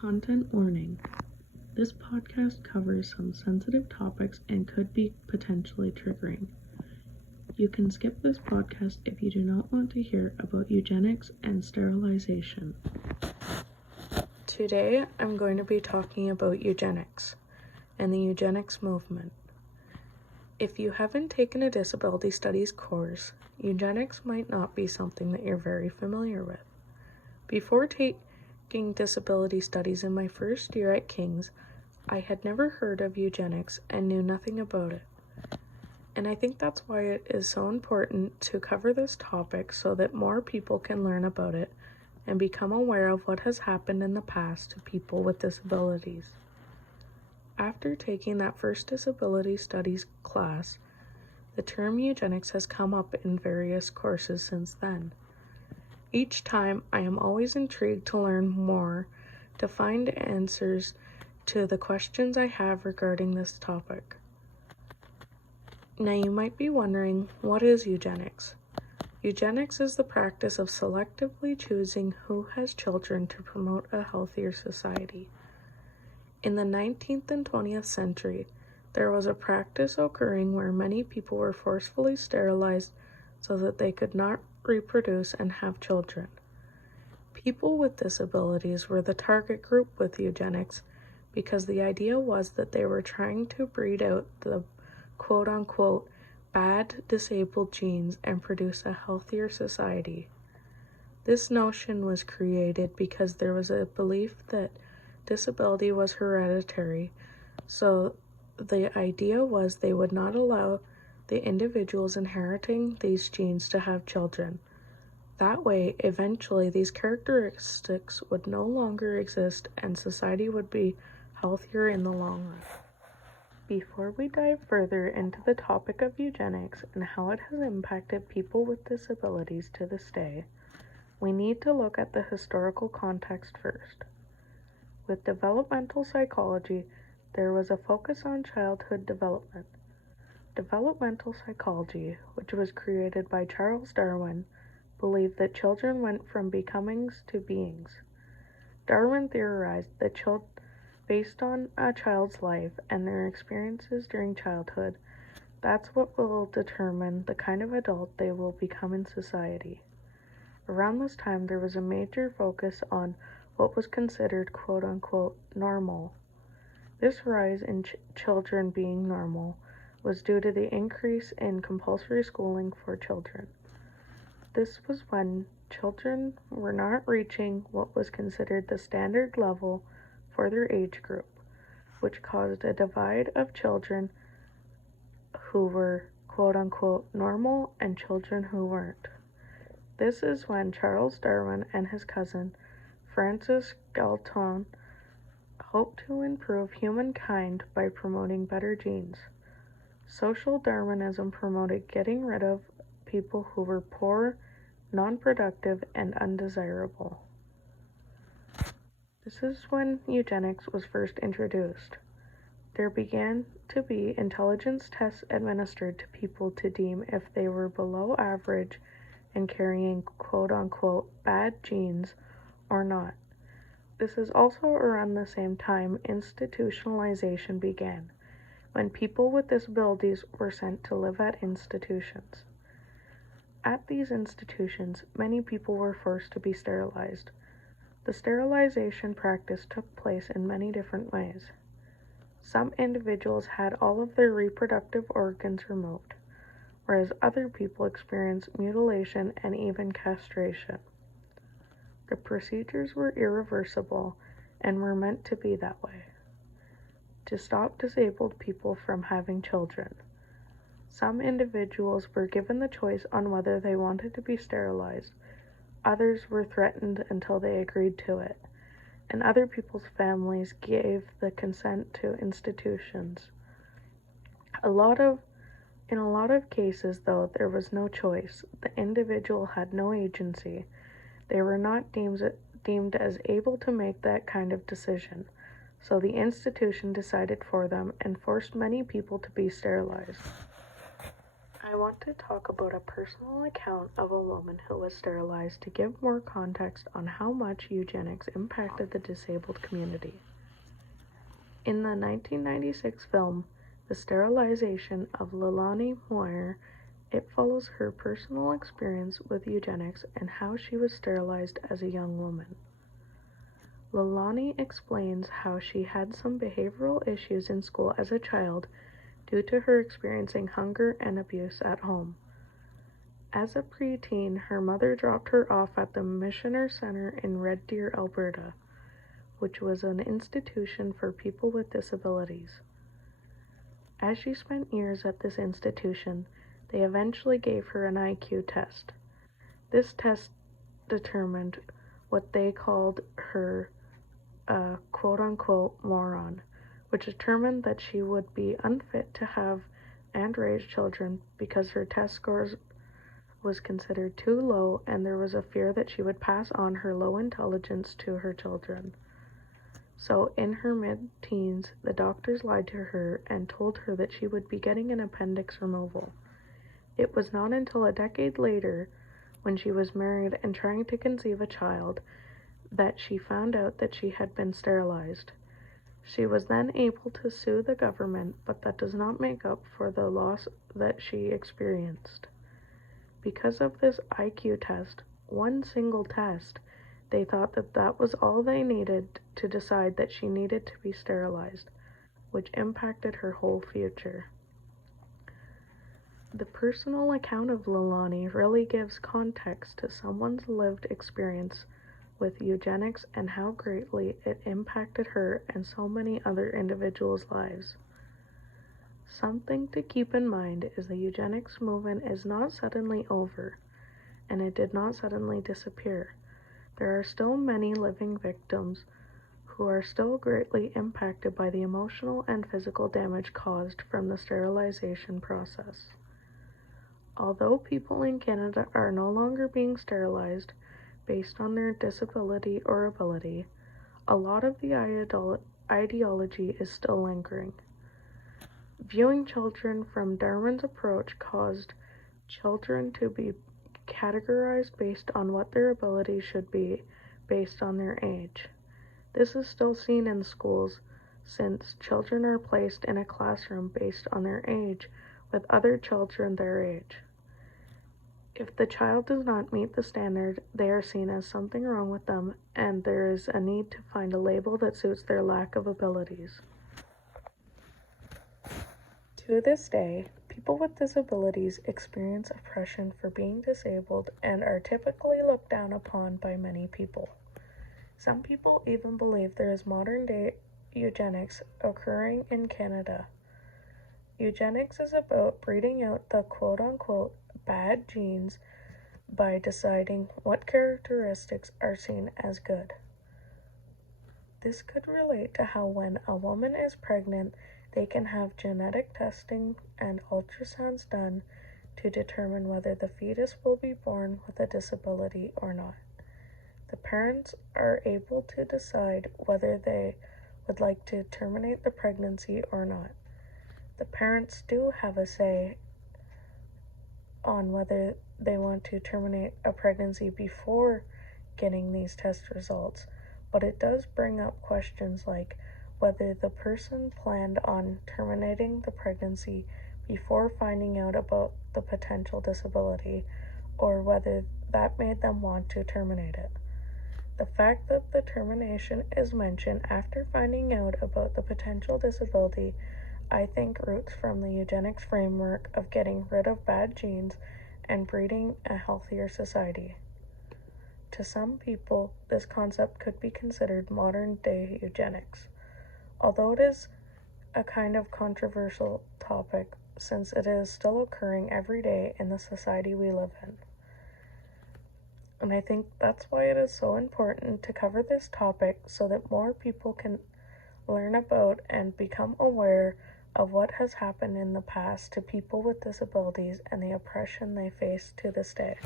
Content warning. This podcast covers some sensitive topics and could be potentially triggering. You can skip this podcast if you do not want to hear about eugenics and sterilization. Today, I'm going to be talking about eugenics and the eugenics movement. If you haven't taken a disability studies course, eugenics might not be something that you're very familiar with. Before taking disability studies in my first year at King's, I had never heard of eugenics and knew nothing about it. And I think that's why it is so important to cover this topic so that more people can learn about it and become aware of what has happened in the past to people with disabilities. After taking that first disability studies class, the term eugenics has come up in various courses since then. Each time, I am always intrigued to learn more, to find answers to the questions I have regarding this topic. Now, you might be wondering, what is eugenics? Eugenics is the practice of selectively choosing who has children to promote a healthier society. In the 19th and 20th century, there was a practice occurring where many people were forcefully sterilized so that they could not reproduce and have children. People with disabilities were the target group with eugenics because the idea was that they were trying to breed out the quote-unquote bad disabled genes and produce a healthier society. This notion was created because there was a belief that disability was hereditary, so the idea was they would not allow the individuals inheriting these genes to have children. That way, eventually, these characteristics would no longer exist and society would be healthier in the long run. Before we dive further into the topic of eugenics and how it has impacted people with disabilities to this day, we need to look at the historical context first. With developmental psychology, there was a focus on childhood development. Developmental psychology, which was created by Charles Darwin, believed that children went from becomings to beings. Darwin theorized that based on a child's life and their experiences during childhood, that's what will determine the kind of adult they will become in society. Around this time, there was a major focus on what was considered quote-unquote normal. This rise in children being normal was due to the increase in compulsory schooling for children. This was when children were not reaching what was considered the standard level for their age group, which caused a divide of children who were quote-unquote normal and children who weren't. This is when Charles Darwin and his cousin, Francis Galton, hoped to improve humankind by promoting better genes. Social Darwinism promoted getting rid of people who were poor, non-productive, and undesirable. This is when eugenics was first introduced. There began to be intelligence tests administered to people to deem if they were below average and carrying quote-unquote bad genes or not. This is also around the same time institutionalization began, when people with disabilities were sent to live at institutions. At these institutions, many people were forced to be sterilized. The sterilization practice took place in many different ways. Some individuals had all of their reproductive organs removed, whereas other people experienced mutilation and even castration. The procedures were irreversible and were meant to be that way, to stop disabled people from having children. Some individuals were given the choice on whether they wanted to be sterilized. Others were threatened until they agreed to it, and other people's families gave the consent to institutions. In a lot of cases, though, there was no choice. The individual had no agency. They were not deemed as able to make that kind of decision, so the institution decided for them and forced many people to be sterilized. I I want to talk about a personal account of a woman who was sterilized to give more context on how much eugenics impacted the disabled community. In the 1996 film, The Sterilization of Leilani Moyer, it follows her personal experience with eugenics and how she was sterilized as a young woman. Leilani explains how she had some behavioral issues in school as a child due to her experiencing hunger and abuse at home. As a preteen, her mother dropped her off at the Missioner Center in Red Deer, Alberta, which was an institution for people with disabilities. As she spent years at this institution, they eventually gave her an IQ test. This test determined what they called her a quote-unquote moron, which determined that she would be unfit to have and raise children because her test scores was considered too low and there was a fear that she would pass on her low intelligence to her children. So in her mid-teens, the doctors lied to her and told her that she would be getting an appendix removal. It was not until a decade later, when she was married and trying to conceive a child, that she found out that she had been sterilized. She was then able to sue the government, but that does not make up for the loss that she experienced. Because of this IQ test, one single test, they thought that that was all they needed to decide that she needed to be sterilized, which impacted her whole future. The personal account of Leilani really gives context to someone's lived experience with eugenics and how greatly it impacted her and so many other individuals' lives. Something to keep in mind is the eugenics movement is not suddenly over, and it did not suddenly disappear. There are still many living victims who are still greatly impacted by the emotional and physical damage caused from the sterilization process. Although people in Canada are no longer being sterilized based on their disability or ability, a lot of the ideology is still lingering. Viewing children from Darwin's approach caused children to be categorized based on what their ability should be based on their age. This is still seen in schools since children are placed in a classroom based on their age with other children their age. If the child does not meet the standard, they are seen as something wrong with them, and there is a need to find a label that suits their lack of abilities. To this day, people with disabilities experience oppression for being disabled and are typically looked down upon by many people. Some people even believe there is modern-day eugenics occurring in Canada. Eugenics is about breeding out the quote-unquote bad genes by deciding what characteristics are seen as good. This could relate to how when a woman is pregnant, they can have genetic testing and ultrasounds done to determine whether the fetus will be born with a disability or not. The parents are able to decide whether they would like to terminate the pregnancy or not. The parents do have a say on whether they want to terminate a pregnancy before getting these test results, but it does bring up questions like whether the person planned on terminating the pregnancy before finding out about the potential disability, or whether that made them want to terminate it. The fact that the termination is mentioned after finding out about the potential disability, I think, roots from the eugenics framework of getting rid of bad genes and breeding a healthier society. To some people, this concept could be considered modern-day eugenics, although it is a kind of controversial topic since it is still occurring every day in the society we live in. And I think that's why it is so important to cover this topic so that more people can learn about and become aware of what has happened in the past to people with disabilities and the oppression they face to this day.